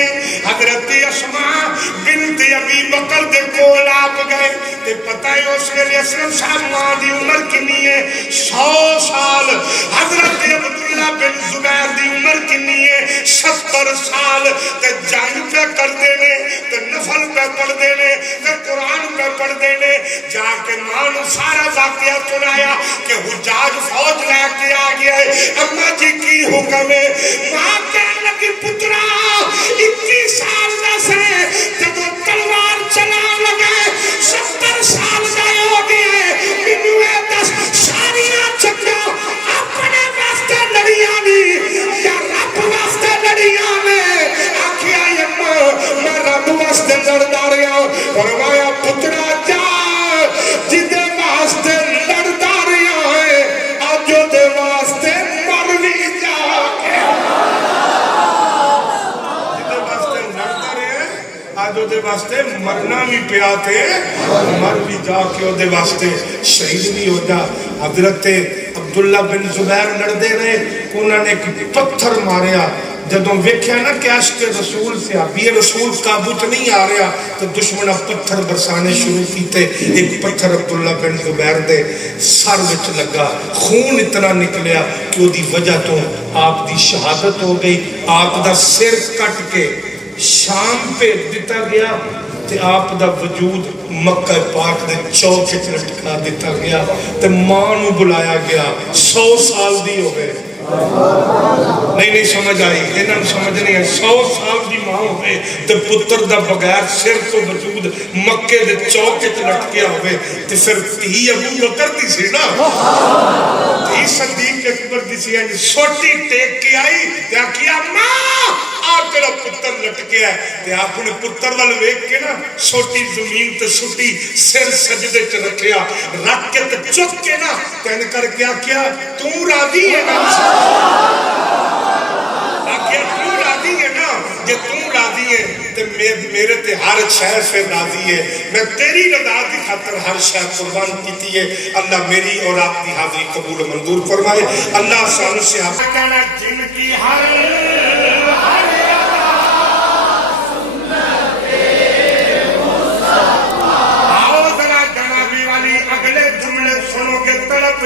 ہے حضرت اسماء بنت ابی بکر دے کول آپ گئے تے پتہ ہے اس ویلے اسلم صاحب ماں دی عمر کنی ہے 100 سال حضرت عبداللہ بن زبیر دی عمر کنی ہے 70 سال تے جنگ پہ کرتے نے تے نفل پہ پڑھتے نے تے قرآن پہ پڑھتے نے جا کے ماں نو سارا واقعہ سنایا کہ حجاج فوج لے کے آ گیا ہے اماں جی کی حکم ہے ماں کہنے لگی پترا 21 سال دا سے جب تلوار چلا لگے 70 سال گئے ہو گئے منوے 10 ساریاں چکا اپنے واسطے لڑیاں نہیں یا رب واسطے لڑیاں میں آکھیا اماں میں رب واسطے لڑدا رہا فرمایا پترا جا جدے واسطے لڑدا رہا ہے اج دے واسطے مر بھی جا کے جدے واسطے لڑدا رہا ہے اج دے واسطے مرنا بھی پیا تے مر بھی جا کے او دے واسطے شہید بھی ہو جا حضرت عبداللہ بن زبیر لڑدے رہے انہوں نے ایک پتھر ماریا جدوں ویکھیا نا کہ عشق رسول سے ابھی رسول قابو چ نہیں آ رہا تو دشمنہ پتھر برسانے شروع کیتے ایک پتھر عبداللہ بن زبیر دے سر وچ لگا خون اتنا نکلیا کہ وہ دی وجہ تو آپ دی شہادت ہو گئی آپ دا سر کٹ کے شام پہ دیتا گیا تے آپ دا وجود مکہ پاک دے چوک وچ لٹکا دیتا گیا تے ماں نو بلایا گیا 100 سال دی ہو گئے نہیں سمجھ آئی انہوں سمجھ نہیں ہے 100 سال دی ماں ہوئے تے پتر دا بغیر سر تو وجود مکے دے چوک وچ لٹکیا ہوئے تے پھر تھی ابو بکر دی سی نا تھی صدیق اکبر دی سی سوٹی ٹیک کے آئی یا کیا ماں آپ تیرا پتر لٹکیا ہے تے آپ نے پتر وال ویکھ کے نا سوٹی زمین تے سٹی سر سجدے چ رکھیا رکھ کے تے چک کے نا کہنے کر کیا تو راضی ہے نا آکھیا تو راضی ہے نا کہ تو راضی ہے تے میرے تے ہر شے سے راضی ہے میں تیری رضا کی خاطر ہر شے قربان کیتی ہے اللہ میری اور آپ کی حاضری قبول منظور فرمائے اللہ سانو سے آپ کہنا جن کی ہر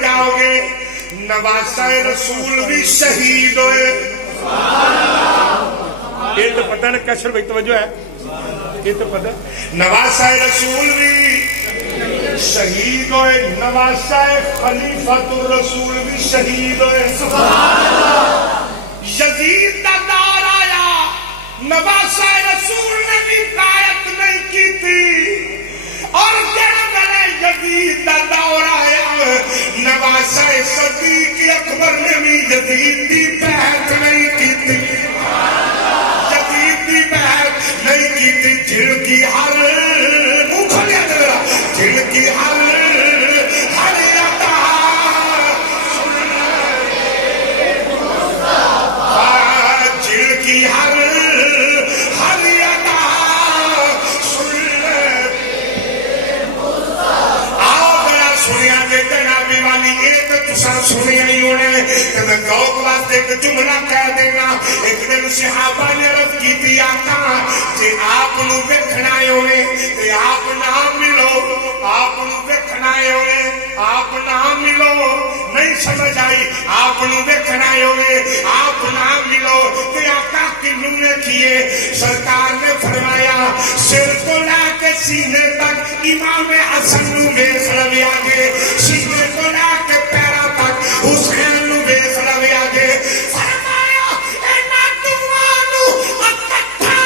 جاؤ گے نواسہ رسول بھی شہید ہوئے یہ تو پتہ نا کیسر بھائی توجہ ہے یہ تو پتہ نواسہ رسول بھی شہید ہوئے نواسہ خلیفۃ الرسول بھی شہید ہوئے یزید دا دور آیا نواسہ رسول نے بھی قائد نہیں کی تھی اور یزید دا دور آیا نواسہ صدیق اکبر نے بھی یزید دی بحث نہیں کی تھی یزید دی بحث نہیں کی تھی جن کی ہر منہ کھولیا ذرا جن کی ہر عطا جن کی ہر سنیا ہی ہونے کہ میں گوگ واسطے ایک جملہ کہہ دینا ایک دن صحابہ نے عرض کی تھی آقا کہ آپ نو ویکھنا ہوئے کہ آپ نہ ملو آپ نو ویکھنا ہوئے آپ نہ ملو نہیں سمجھ آئی آپ نو ویکھنا ہوئے آپ نہ ملو کہ آقا کنوں نے کیے سرکار نے فرمایا سر کو لا کے سینے تک امام حسن نو ویکھ لویا گے سینے کو لا کے پیرا تک حسین نو ویکھ لویا گے فرمایا اینا دوانو اکٹھا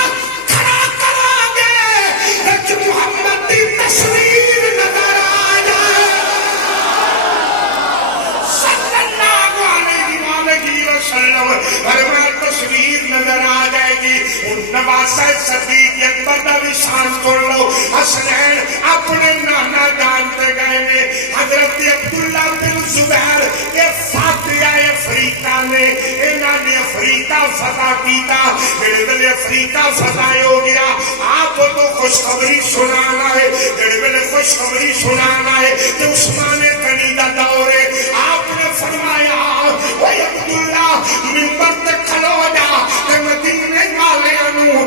کھڑا کرا گے ایک محمد دی تصویر نظر آ جائے صلی اللہ علیہ وسلم فرمایا تصویر نظر آ جائے گی ان نواسہ صدیق اکبر دا بھی شان سن لو حسنین اپنے نانا جانتے گئے نے حضرت عبداللہ بن زبیر کے فاتحہ افریقہ نے انہوں نے افریقہ فتح کیتا جڑے ویلے افریقہ فتح ہو گیا آپ تو خوشخبری سنانا ہے جڑے ویلے خوشخبری سنانا ہے تو عثمان غنی دا دور ہے آپ نے فرمایا اے عبداللہ منبر تے کھلو جا تے مدینے والے نو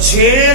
6